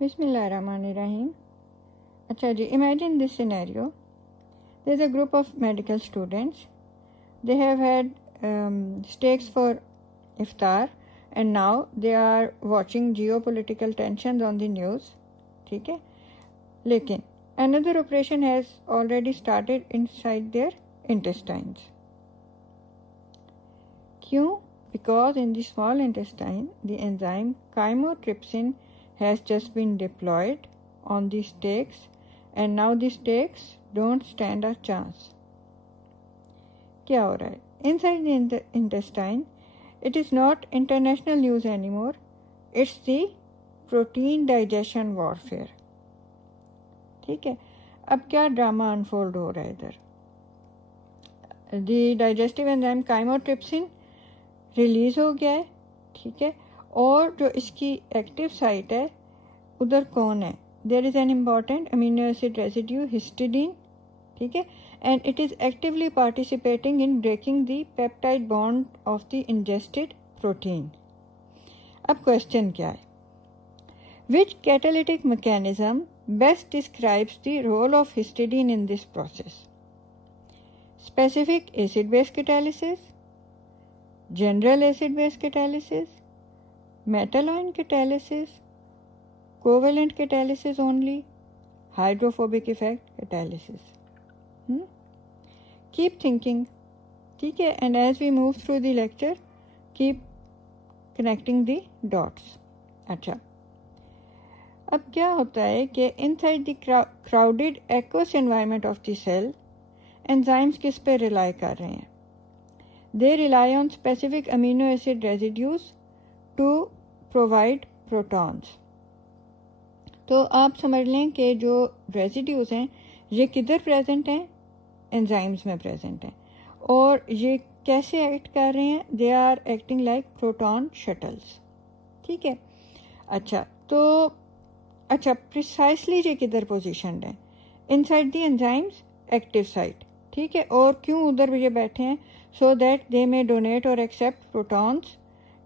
Bismillahirrahmanirrahim. अच्छा जी, imagine this scenario. There's a group of medical students. They have had steaks for iftar and now they are watching geopolitical tensions on the news. ठीक है, लेकिन another operation has already started inside their intestines. क्यों? Because in the small intestine, the enzyme chymotrypsin has just been deployed on the steaks and now the steaks don't stand a chance. क्या हो रहा है? Inside the intestine, it is not international news anymore. It's the protein digestion warfare. ठीक है, अब क्या drama unfold हो रहा है इधर? The digestive enzyme chymotrypsin release हो गया है, ठीक है, और जो इसकी एक्टिव साइट है उधर कौन है? There is an important amino acid residue histidine, ठीक है, and it is actively participating in breaking the peptide bond of the ingested protein. अब क्वेश्चन क्या है? Which catalytic mechanism best describes the role of histidine in this process? Specific acid base catalysis, general acid base catalysis, metal ion catalysis, covalent catalysis only, hydrophobic effect catalysis. Keep thinking, ठीक है, and as we move through the lecture, keep connecting the dots. अच्छा, अब क्या होता है कि inside the crowded aqueous environment of the cell, enzymes किस पे rely कर रहे हैं? They rely on specific amino acid residues to provide protons. तो आप समझ लें कि जो रेजिड्यूज़ हैं ये किधर प्रेजेंट हैं? एंजाइम्स में प्रेजेंट हैं. और ये कैसे एक्ट कर रहे हैं? They are acting like proton shuttles. ठीक है, अच्छा प्रिसाइसली ये किधर पोजिशनड है? Inside the enzymes active site. ठीक है, और क्यों उधर ये बैठे हैं? So that they may donate और एक्सेप्ट प्रोटॉन्स.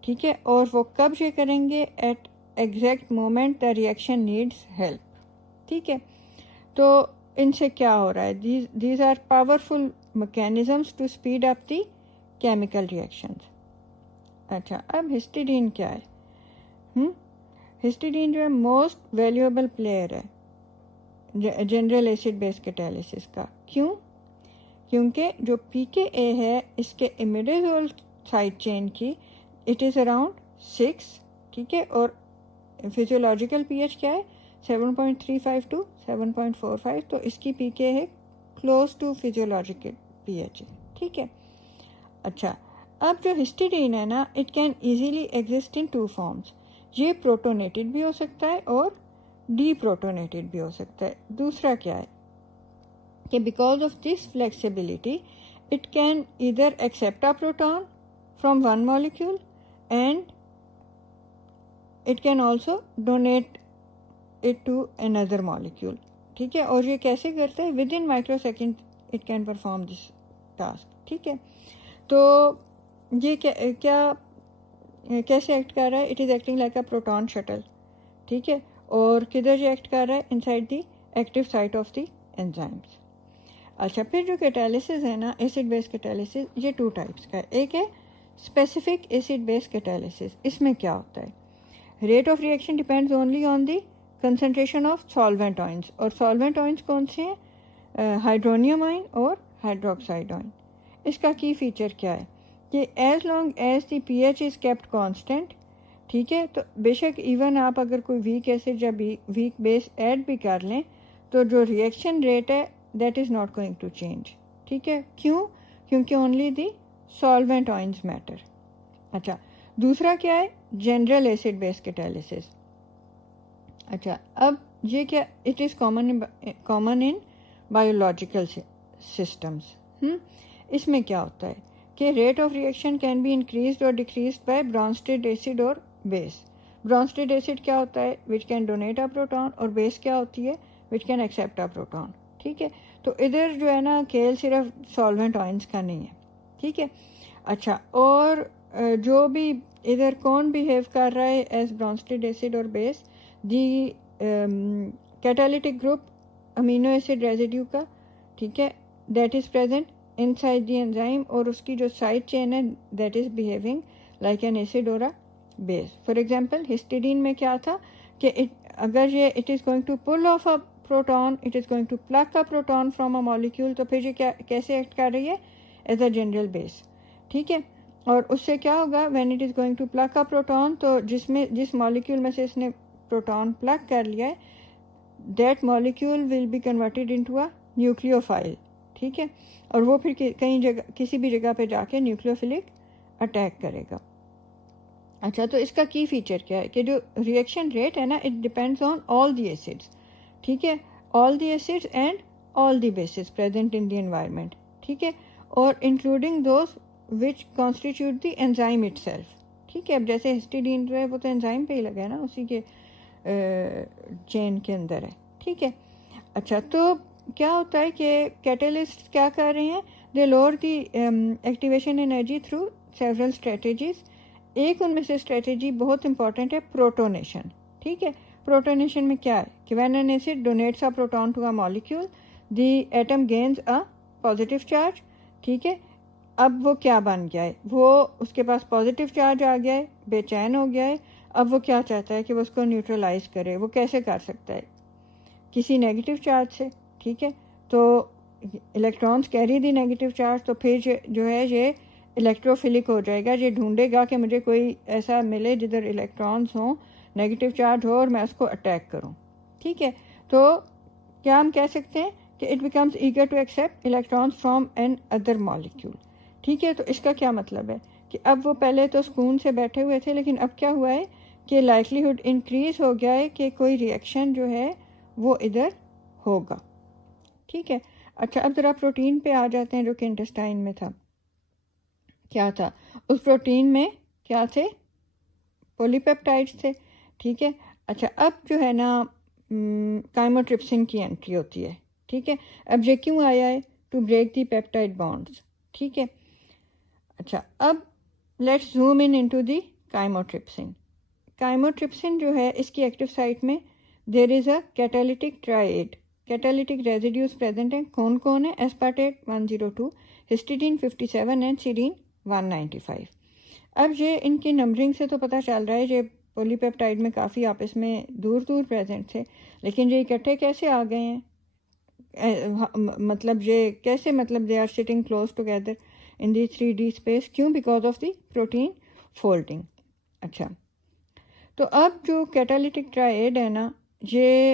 ठीक है, और वो कब ये करेंगे? At exact moment the reaction needs help. ठीक है, तो इनसे क्या हो रहा है? These are powerful mechanisms to speed up the chemical reactions. अच्छा, अब हिस्टिडीन क्या है? हिस्टिडीन जो है मोस्ट वैल्यूएबल प्लेयर है जनरल एसिड बेस कैटालिसिस का. क्यों? क्योंकि जो PKA है इसके इमिडाजोल साइड चेन की इट इज़ अराउंड 6. ठीक है, और फिजियोलॉजिकल pH क्या है? 7.35 टू 7.45. तो इसकी PK है क्लोज टू फिजियोलॉजिकल pH. ठीक है, अच्छा, अब जो हिस्टिडीन है ना, it can easily exist in 2 forms. ये प्रोटोनेटेड भी हो सकता है और डीप्रोटोनेटेड भी हो सकता है. दूसरा क्या है कि because of this flexibility it can either accept a proton from one molecule and it can also donate it to another molecule. ठीक है, और ये कैसे करता है? Within microsecond it can perform this task. ठीक है, तो ये क्या कैसे एक्ट कर रहा है? It is acting like a proton shuttle. ठीक है, और किधर ये एक्ट कर रहा है? Inside the active site of the enzymes. अच्छा, फिर जो कैटालिसिस है ना, एसिड बेस कैटालिसिस, ये 2 टाइप्स का है. एक है स्पेसिफिक एसिड बेस कैटालिसिस. इसमें क्या होता है? Rate of reaction depends only on the concentration of solvent ions. और सॉल्वेंट ऑयंस कौन से हैं? हाइड्रोनियम आयन और हाइड्रोक्साइड आयन. इसका की फीचर क्या है कि as long as the pH is kept constant. ठीक है, तो बेशक इवन आप अगर कोई वीक एसिड या वीक बेस ऐड भी कर लें तो जो रिएक्शन रेट है that is not going to change. ठीक है, क्यों? क्योंकि only the solvent ions matter. अच्छा, दूसरा क्या है? General acid base catalysis. अच्छा, अब ये क्या? It is common in biological systems. इसमें क्या होता है कि rate of reaction can be increased और डिक्रीज्ड बाय ब्रॉन्स्टेड एसिड और बेस. ब्रॉन्स्टेड एसिड क्या होता है? Which can donate a proton. और बेस क्या होती है? Which can accept a proton. ठीक है, तो इधर जो है ना, खेल सिर्फ सॉल्वेंट ऑयंस का नहीं है. ठीक है, अच्छा, और जो भी इधर कौन बिहेव कर रहा है एज ब्रॉन्स्टेड एसिड और base? The catalytic group amino acid residue का, ठीक है, that is present inside the enzyme, और उसकी जो साइड चेन है that is behaving like an acid और a base. For example histidine में क्या था कि अगर ये it is going to pull off a proton, it is going to pluck a proton from a molecule, तो फिर ये क्या कैसे एक्ट कर रही है, एज अ जनरल बेस, ठीक है. और उससे क्या होगा, when it is going to pluck a proton, तो जिस मॉलिक्यूल में से इसने प्रोटॉन प्लक कर लिया है, that molecule will be converted into a nucleophile, ठीक है, और वो फिर कहीं जगह किसी भी जगह पे जाके न्यूक्लियोफिलिक अटैक करेगा. अच्छा, तो इसका की फीचर क्या है कि जो रिएक्शन रेट है ना, it depends on all the acids, ठीक है, all the acids and all the basis present in the environment, ठीक है, और including those which constitute the enzyme itself, ठीक है. अब जैसे हिस्टिडीन जो है वो तो एंजाइम पे ही लगा है ना, उसी के चेन के अंदर है, ठीक है. अच्छा, तो क्या होता है कि कैटलिस्ट क्या कर रहे हैं, they lower the activation energy through several strategies. एक उनमें से स्ट्रेटजी बहुत इंपॉर्टेंट है, प्रोटोनेशन, ठीक है. प्रोटोनेशन में क्या है कि when an acid donates a proton to a molecule, the atom gains a positive charge, ठीक है. अब वो क्या बन गया है, वो उसके पास पॉजिटिव चार्ज आ गया है, बेचैन हो गया है. अब वो क्या चाहता है कि वो उसको न्यूट्रलाइज करे. वो कैसे कर सकता है, किसी नेगेटिव चार्ज से, ठीक है. तो इलेक्ट्रॉन्स कैरी दी नेगेटिव चार्ज, तो फिर जो है ये इलेक्ट्रोफिलिक हो जाएगा. ये ढूंढेगा कि मुझे कोई ऐसा मिले जिधर इलेक्ट्रॉन्स हों, नेगेटिव चार्ज हो, और मैं उसको अटैक करूं, ठीक है. तो क्या हम कह सकते हैं कि it becomes eager to accept electrons from another molecule, ठीक है. तो इसका क्या मतलब है कि अब वो पहले तो सुकून से बैठे हुए थे, लेकिन अब क्या हुआ है कि लाइकलीहुड इंक्रीज हो गया है कि कोई रिएक्शन जो है वो इधर होगा, ठीक है. अच्छा, अब ज़रा प्रोटीन पे आ जाते हैं जो कि इंटेस्टाइन में था. क्या था उस प्रोटीन में, क्या थे, पॉलीपेप्टाइड्स थे, ठीक है. अच्छा, अब जो है ना काइमोट्रिप्सिन की एंट्री होती है, ठीक है. अब ये क्यों आया है, to break the peptide bonds, ठीक है. अच्छा, अब let's zoom in into the chymotrypsin. Chymotrypsin जो है इसकी एक्टिव साइट में there is a catalytic triad. Catalytic residues present हैं. कौन कौन है, एस्पार्टेट 102, हिस्टिडीन 57 एंड सीरीन 195. अब ये इनकी नंबरिंग से तो पता चल रहा है ये पॉलीपेप्टाइड में काफ़ी आपस में दूर दूर प्रेजेंट थे, लेकिन ये इकट्ठे कैसे आ गए हैं, मतलब ये कैसे, मतलब they are sitting close together in the 3D space, क्यों, because of the protein folding. अच्छा, तो अब जो कैटालिटिक ट्राइएड है ना, ये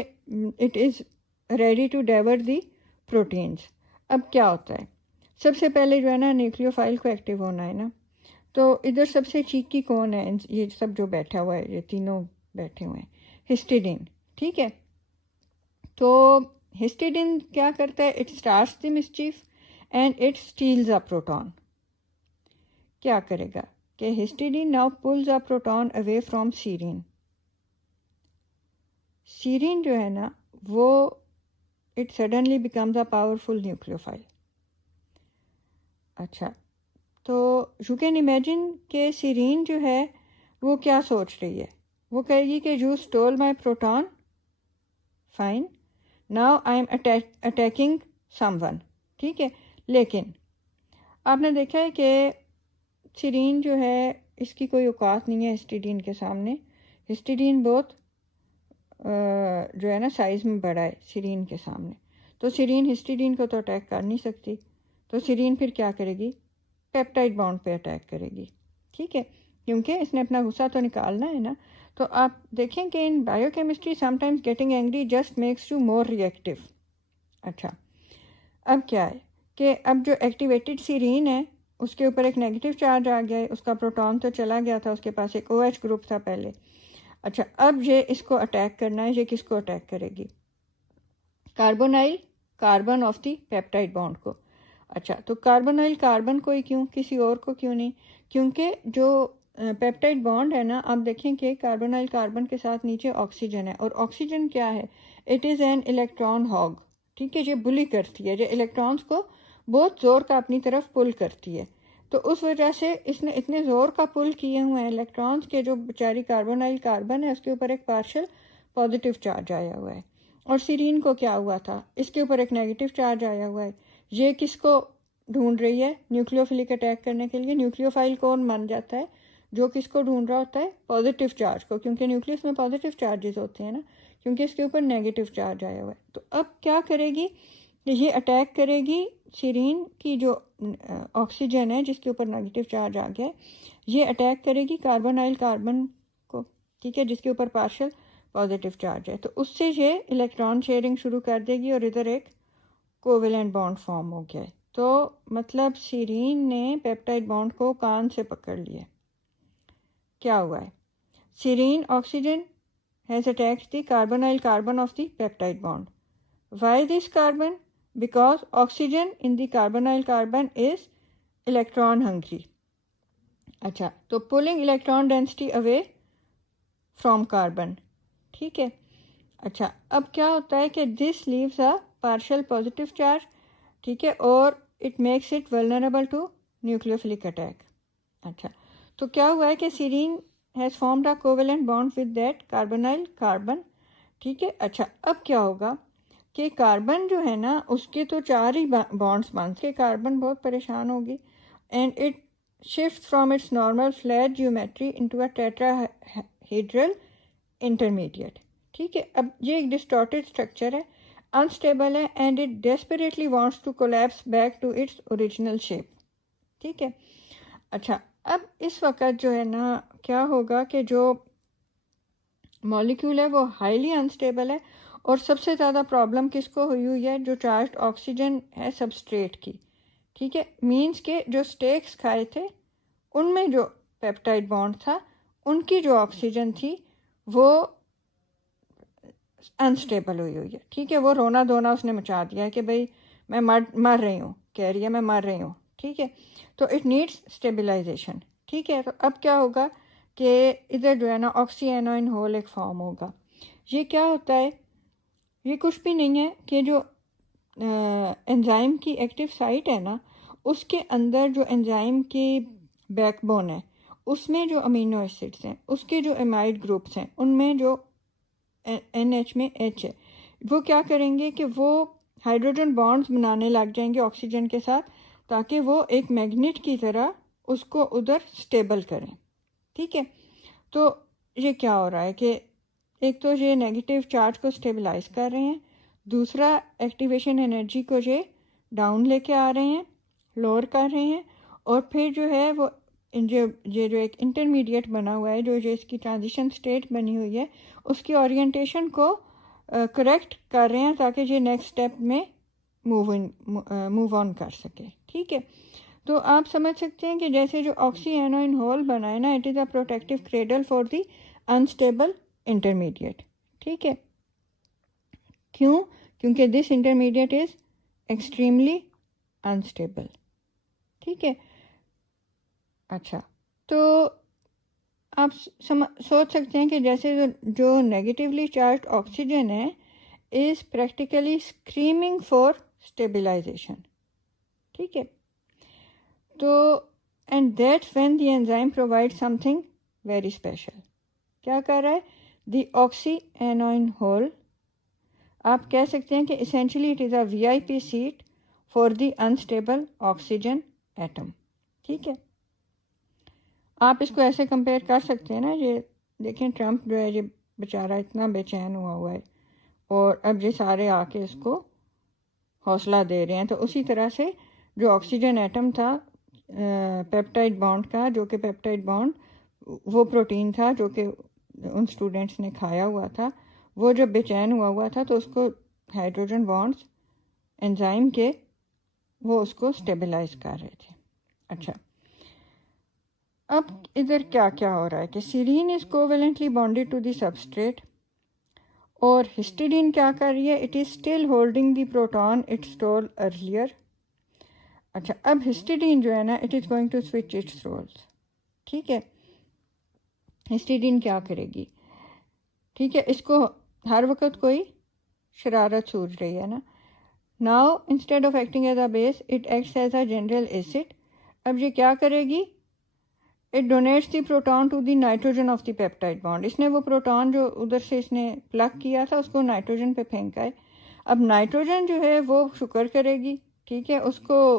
it is ready to devour the proteins. अब क्या होता है, सबसे पहले जो है ना न्यूक्लियोफाइल को एक्टिव होना है ना. तो इधर सबसे चीकी कौन है, ये सब जो बैठा हुआ है, ये तीनों बैठे हुए हैं, हिस्टिडीन, ठीक है. तो हिस्टिडीन क्या करता है, it starts the mischief and it steals a proton. क्या करेगा कि histidine now pulls a proton away from serine. Serine जो है ना वो it suddenly becomes a powerful nucleophile. अच्छा, तो यू कैन इमेजिन कि सीरीन जो है वो क्या सोच रही है, वो कहेगी कि you stole my proton, fine, now I am attacking someone, ठीक है. लेकिन आपने देखा है कि सीरीन जो है इसकी कोई औकात नहीं है हिस्टिडीन के सामने. हिस्टिडीन बहुत जो है ना साइज़ में बड़ा है सीरीन के सामने. तो सीरीन हिस्टिडीन को तो अटैक कर नहीं सकती, तो सीरीन फिर क्या करेगी, पेप्टाइड बॉन्ड पे अटैक करेगी, ठीक है, क्योंकि इसने अपना गुस्सा तो निकालना है ना. तो आप देखें कि इन biochemistry sometimes getting angry just makes you more reactive. अच्छा, अब क्या है कि अब जो एक्टिवेटेड सीरीन है उसके ऊपर एक नेगेटिव चार्ज आ गया है, उसका प्रोटॉन तो चला गया था, उसके पास एक OH ग्रुप था पहले. अच्छा, अब ये इसको अटैक करना है. ये किसको अटैक करेगी, carbonyl carbon of the peptide bond को. अच्छा, तो कार्बोनाइल कार्बन को ही क्यों, किसी और को क्यों नहीं, क्योंकि जो पेप्टाइड बॉन्ड है ना, आप देखें कि कार्बोनाइल कार्बन के साथ नीचे ऑक्सीजन है, और ऑक्सीजन क्या है, it is an electron hog, ठीक है. ये बुली करती है, ये इलेक्ट्रॉन्स को बहुत ज़ोर का अपनी तरफ पुल करती है. तो उस वजह से इसने इतने ज़ोर का पुल किए हुए हैं इलेक्ट्रॉन्स के, जो बेचारी कार्बोनाइल कार्बन है उसके ऊपर एक पार्शल पॉजिटिव चार्ज आया हुआ है, और सीरीन को क्या हुआ था, इसके ऊपर एक नेगेटिव चार्ज आया हुआ है। ये किसको ढूंढ रही है न्यूक्लियोफिलिक अटैक करने के लिए? न्यूक्लियोफाइल कौन मान जाता है? जो किसको ढूंढ रहा होता है? पॉजिटिव चार्ज को, क्योंकि न्यूक्लियस में पॉजिटिव चार्जेस होते हैं ना, क्योंकि इसके ऊपर नेगेटिव चार्ज आया हुआ है। तो अब क्या करेगी, ये अटैक करेगी सीरीन की जो ऑक्सीजन है जिसके ऊपर नेगेटिव चार्ज आ गया है, ये अटैक करेगी कार्बोनाइल कार्बन को, ठीक है, जिसके ऊपर पार्शियल पॉजिटिव चार्ज है। तो उससे ये इलेक्ट्रॉन शेयरिंग शुरू कर देगी और इधर एक कोवेलेंट बॉन्ड फॉर्म हो गया है। तो मतलब सीरीन ने पेप्टाइड बॉन्ड को कान से पकड़ लिया। क्या हुआ है? Serine oxygen has attacked the carbonyl carbon of the peptide bond. Why this carbon? Because oxygen in the carbonyl carbon is electron hungry. अच्छा, तो pulling electron density away from carbon, ठीक है। अच्छा, अब क्या होता है कि this leaves a partial positive charge, ठीक है, और it makes it vulnerable to nucleophilic attack. अच्छा, तो क्या हुआ है कि serine has formed a covalent bond with that carbonyl carbon, ठीक है। अच्छा, अब क्या होगा कि कार्बन जो है ना उसके तो 4 ही बॉन्ड्स बन के कार्बन बहुत परेशान होगी, and it shift from its normal flat geometry into a tetrahedral intermediate, ठीक है। अब ये एक डिस्टॉर्टेड स्ट्रक्चर है, अनस्टेबल है, and it desperately wants to collapse back to its original shape, ठीक है। अच्छा, अब इस वक्त जो है ना क्या होगा कि जो मॉलिक्यूल है वो हाईली अनस्टेबल है, और सबसे ज़्यादा प्रॉब्लम किसको हुई है? जो चार्ज ऑक्सीजन है सबस्ट्रेट की, ठीक है। मींस के जो स्टेक्स खाए थे उनमें जो पेप्टाइड बॉन्ड था उनकी जो ऑक्सीजन थी वो अनस्टेबल हुई है, ठीक है। वो रोना धोना उसने मचा दिया है कि भाई मैं मर रही हूँ, कह रही है मैं मर रही हूँ, ठीक है। तो इट नीड्स स्टेबलाइजेशन, ठीक है। तो अब क्या होगा कि इधर जो है ना ऑक्सीएनोइन होल एक फॉर्म होगा। ये क्या होता है? ये कुछ भी नहीं है कि जो एंजाइम की एक्टिव साइट है ना उसके अंदर जो एंजाइम की बैकबोन है उसमें जो अमीनो एसिड्स हैं उसके जो एमाइड ग्रुप्स हैं उनमें जो NH में H है, वो क्या करेंगे कि वो हाइड्रोजन बॉन्ड्स बनाने लग जाएंगे ऑक्सीजन के साथ, ताकि वो एक मैग्नेट की तरह उसको उधर स्टेबल करें, ठीक है। तो ये क्या हो रहा है कि एक तो ये नेगेटिव चार्ज को स्टेबलाइज कर रहे हैं, दूसरा एक्टिवेशन एनर्जी को ये डाउन लेके आ रहे हैं, लोअर कर रहे हैं, और फिर जो है वो जो एक इंटरमीडिएट बना हुआ है, जो इसकी ट्रांजिशन स्टेट बनी हुई है उसकी ओरिएंटेशन को करेक्ट कर रहे हैं ताकि ये नेक्स्ट स्टेप में मूव ऑन कर सके, ठीक है। तो आप समझ सकते हैं कि जैसे जो ऑक्सीएनोइन होल बना है ना, it is a protective cradle for the unstable intermediate, ठीक है। क्यों? क्योंकि this intermediate is extremely unstable, ठीक है। अच्छा, तो आप सोच सकते हैं कि जैसे जो नेगेटिवली चार्ज ऑक्सीजन है is practically screaming for stabilization, ठीक है। तो and that's when the enzyme provide something very special. क्या कर रहा है? द ऑक्सीएनोइन होल, आप कह सकते हैं कि essentially it is a VIP seat for the unstable oxygen atom, ठीक है। आप इसको ऐसे कंपेयर कर सकते हैं ना, ये देखें ट्रम्प जो है ये बेचारा इतना बेचैन हुआ है और अब ये सारे आके इसको हौसला दे रहे हैं। तो उसी तरह से जो ऑक्सीजन एटम था पेप्टाइड बॉन्ड का, जो कि पेप्टाइड बॉन्ड वो प्रोटीन था जो कि उन स्टूडेंट्स ने खाया हुआ था, वो जब बेचैन हुआ था तो उसको हाइड्रोजन बॉन्ड्स एंजाइम के वो उसको स्टेबलाइज कर रहे थे। अच्छा, अब इधर क्या क्या हो रहा है कि serine is covalently bonded to the substrate, और हिस्टिडीन क्या कर रही है? It is still holding the proton it stole earlier. अच्छा, अब हिस्टिडीन जो है ना it is going to switch its roles, ठीक है। हिस्टिडीन क्या करेगी? ठीक है, इसको हर वक्त कोई शरारत सूझ रही है ना। Now instead of acting as a base it acts as a general acid. अब ये क्या करेगी? It donates the proton to the nitrogen of the peptide bond. इसने वो प्रोटॉन जो उधर से इसने प्लग किया था उसको नाइट्रोजन पे फेंका है। अब नाइट्रोजन जो है वो शुक्र करेगी, ठीक है, उसको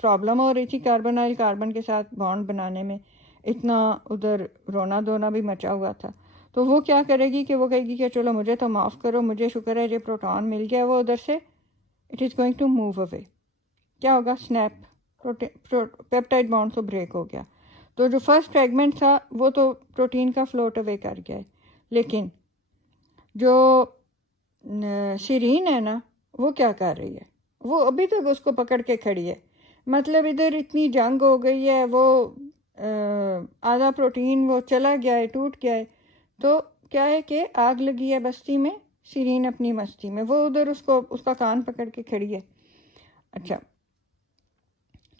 प्रॉब्लम हो रही थी कार्बोनाइल कार्बन के साथ बॉन्ड बनाने में, इतना उधर रोना धोना भी मचा हुआ था। तो वो क्या करेगी कि वो कहेगी कि चलो मुझे तो माफ़ करो, मुझे शुक्र है ये प्रोटॉन मिल गया, वो उधर से it is going to move away. क्या होगा, स्नैप, पेप्टाइड बॉन्ड तो ब्रेक हो गया। तो जो फर्स्ट फ्रेगमेंट था वो तो प्रोटीन का फ्लोट अवे कर गया है, लेकिन जो सीरीन है ना वो क्या कर रही है, वो अभी तक उसको पकड़ के खड़ी है। मतलब इधर इतनी जंग हो गई है, वो आधा प्रोटीन वो चला गया है, टूट गया है। तो क्या है कि आग लगी है बस्ती में, सीरीन अपनी मस्ती में, वो उधर उसको उसका कान पकड़ के खड़ी है। अच्छा,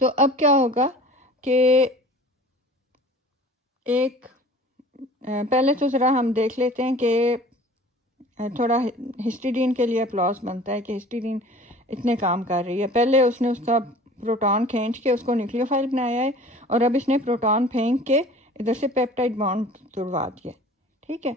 तो अब क्या होगा कि एक पहले तो ज़रा हम देख लेते हैं कि थोड़ा हिस्टीडीन के लिए अप्लॉज बनता है कि हिस्टीडीन इतने काम कर रही है। पहले उसने उसका प्रोटॉन खींच के उसको न्यूक्लियोफाइल बनाया है, और अब इसने प्रोटॉन फेंक के इधर से पेप्टाइड बॉन्ड तुड़वा दिया, ठीक है।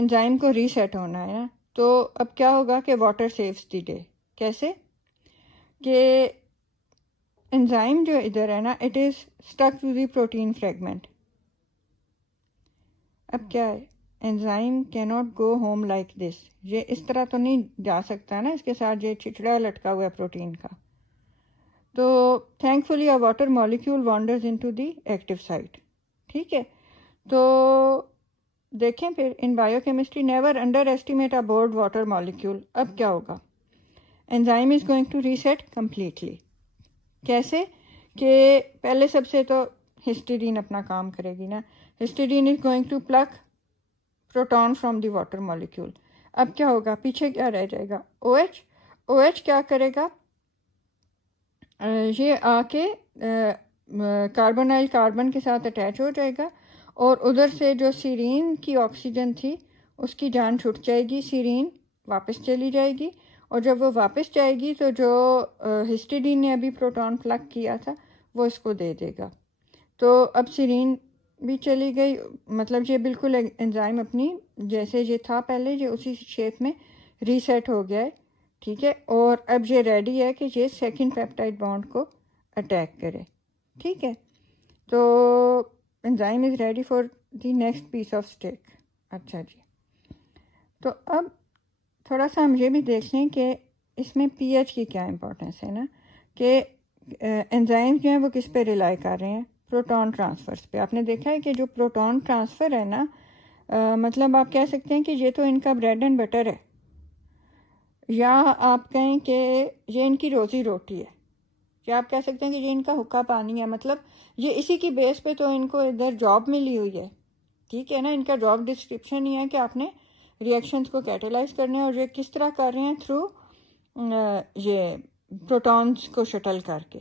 एंजाइम को रीसेट होना है ना, तो अब क्या होगा कि वाटर सेव्स द डे। कैसे कि एंजाइम जो इधर है ना, it is stuck to the protein fragment. अब क्या है, enzyme cannot go home like this, ये इस तरह तो नहीं जा सकता ना, इसके साथ ये छिछड़ा लटका हुआ है प्रोटीन का। तो thankfully a water molecule wanders into the active site, ठीक है। तो देखें फिर in biochemistry never underestimate a bored water molecule. अब क्या होगा, enzyme is going to reset completely. कैसे कि पहले सबसे तो हिस्टीडीन अपना काम करेगी ना, histidine is going to pluck proton from the water molecule. अब क्या होगा, पीछे क्या रह जाएगा, OH। OH क्या करेगा, ये आके कार्बोनाइल कार्बन के साथ अटैच हो जाएगा, और उधर से जो सीरीन की ऑक्सीजन थी उसकी जान छूट जाएगी, सीरीन वापस चली जाएगी, और जब वो वापस जाएगी तो जो हिस्टीडीन ने अभी प्रोटॉन प्लग किया था वो इसको दे देगा। तो अब सीरीन भी चली गई, मतलब ये बिल्कुल एंजाइम अपनी जैसे ये था पहले, ये उसी शेप में रीसेट हो गया है, ठीक है। और अब ये रेडी है कि ये सेकंड पेप्टाइड बॉन्ड को अटैक करे, ठीक है। तो enzyme is ready for the next piece of steak. अच्छा जी, तो अब थोड़ा सा हम ये भी देख लें कि इसमें pH की क्या इम्पोर्टेंस है ना, कि एंजाइम जो हैं वो किस पे रिलाई कर रहे हैं, प्रोटॉन ट्रांसफ़र्स पे। आपने देखा है कि जो प्रोटॉन ट्रांसफ़र है ना, मतलब आप कह सकते हैं कि ये तो इनका ब्रेड एंड बटर है, या आप कहें कि ये इनकी रोज़ी रोटी है, या आप कह सकते हैं कि ये इनका हुक्का पानी है। मतलब ये इसी की बेस पे तो इनको इधर जॉब मिली हुई है, ठीक है ना। इनका जॉब डिस्क्रिप्शन ही है कि आपने रिएक्शंस को कैटेलाइज करने, और ये किस तरह कर रहे हैं, थ्रू ये प्रोटॉन्स को शटल करके,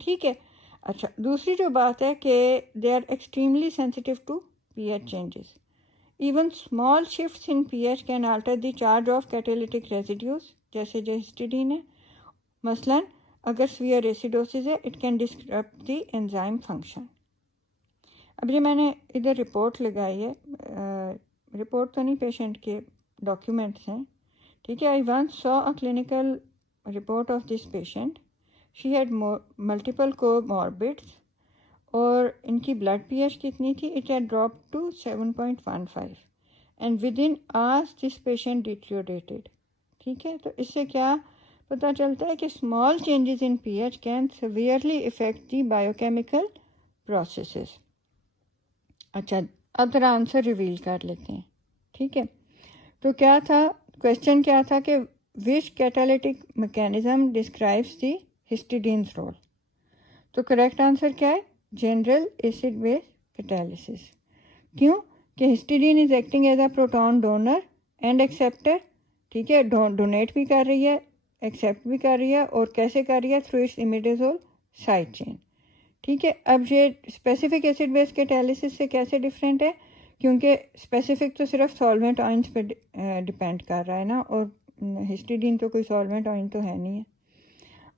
ठीक है। अच्छा, दूसरी जो बात है कि they are extremely sensitive to pH changes. Even small shifts in pH can alter the charge of catalytic residues, जैसे जो हिस्टीडीन है। मसलन अगर सीवियर एसिडोसिस है, it can disturb the enzyme function. अब ये मैंने इधर रिपोर्ट लगाई है, रिपोर्ट तो नहीं, पेशेंट के डॉक्यूमेंट्स हैं, ठीक है। I once saw a clinical report of this patient, she had multiple comorbids, और इनकी ब्लड pH कितनी थी, it had drop to 7.15, and within hours this patient deteriorated, ठीक है। तो इससे क्या पता चलता है कि small changes in pH can severely effect the biochemical processes. अच्छा, अब जरा आंसर रिवील कर लेते हैं, ठीक है। तो क्या था क्वेश्चन, क्या था कि which catalytic mechanism describes the histidine's role. तो करेक्ट आंसर क्या है, जनरल एसिड बेस कैटालिसिस। क्यों कि histidine is acting as a proton donor and acceptor ठीक है, डोनेट भी कर रही है, एक्सेप्ट भी कर रही है, और कैसे कर रही है? Through it's imidazole side chain. ठीक है, अब ये स्पेसिफिक एसिड बेस कैटालिसिस से कैसे डिफरेंट है? क्योंकि स्पेसिफिक तो सिर्फ सॉल्वेंट आयंस पे डिपेंड कर रहा है ना, और हिस्टिडीन तो कोई सॉल्वेंट आयन तो है नहीं है।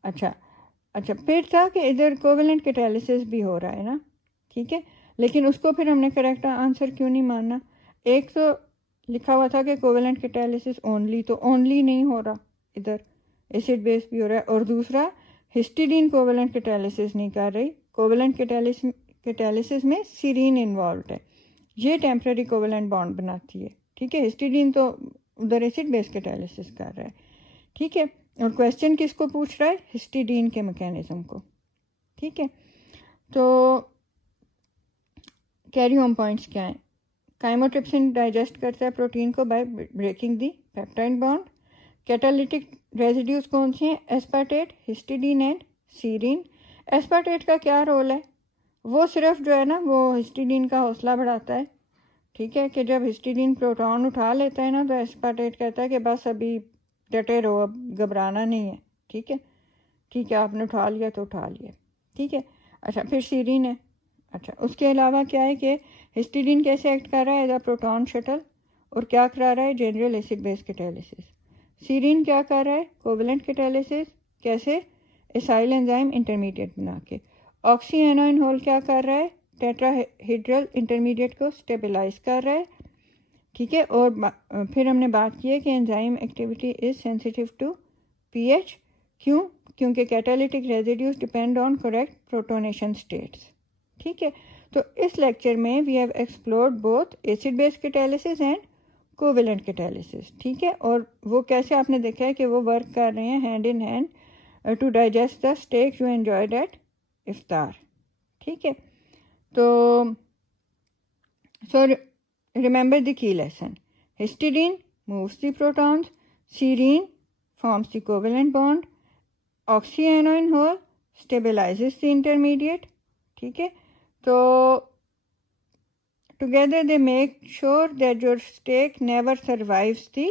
अच्छा फिर था कि इधर कोवेलेंट कैटालिसिस भी हो रहा है ना, ठीक है, लेकिन उसको फिर हमने करेक्ट आंसर क्यों नहीं मानना? एक तो लिखा हुआ था कि कोवेलेंट कैटालिसिस ओनली, तो ओनली नहीं हो रहा, इधर एसिड बेस भी हो रहा है, और दूसरा हिस्टिडीन कोवेलेंट कैटालिसिस नहीं कर रही। कोवेलेंट कैटालिसिस में सीरीन इन्वॉल्व है, ये टेम्पररी कोवेलेंट बॉन्ड बनाती है। ठीक है, हिस्टिडीन तो उधर एसिड बेस कैटालिसिस कर रहा है। ठीक है, और क्वेश्चन किसको पूछ रहा है? हिस्टिडीन के मैकेनिज्म को। ठीक है, तो कैरी होम पॉइंट्स क्या हैं? काइमोट्रिप्सिन डाइजेस्ट करता है प्रोटीन को by breaking the peptide bond. Catalytic residues कौन से हैं? Aspartate, histidine and serine. Aspartate का क्या रोल है? वो सिर्फ जो है ना, वो हिस्टिडीन का हौसला बढ़ाता है। ठीक है, कि जब हिस्टिडीन प्रोटॉन उठा लेता है ना, तो एस्पार्टेट कहता है कि बस अभी डटे रहो, अब घबराना नहीं है। ठीक है, आपने उठा लिया तो उठा लिया। ठीक है, अच्छा फिर सीरीन है। अच्छा, उसके अलावा क्या है कि हिस्टिडीन कैसे एक्ट कर रहा है? एज अ प्रोटॉन शटल, और क्या करा रहा है? General acid base catalysis. Serine क्या कर रहा है? Covalent catalysis. कैसे? एसाइल एंजाइम इंटरमीडिएट बना के। ऑक्सी एनोइन होल क्या कर रहा है? टेट्राहेड्रल इंटरमीडिएट को स्टेबलाइज कर रहा है। ठीक है, और फिर हमने बात की है कि enzyme activity is sensitive to pH. क्यों? क्योंकि catalytic residues depend on correct protonation states. ठीक है, तो इस लेक्चर में we have explored both acid base catalysis and covalent catalysis. ठीक है, और वो कैसे आपने देखा है कि वो वर्क कर रहे हैं hand in hand to digest the steak you enjoyed at iftar. ठीक है, तो सो remember the key lesson. Histidine moves the protons, serine forms the covalent bond, oxyanoin hole stabilizes the intermediate. ठीक है, तो together they make sure that your steak never survives the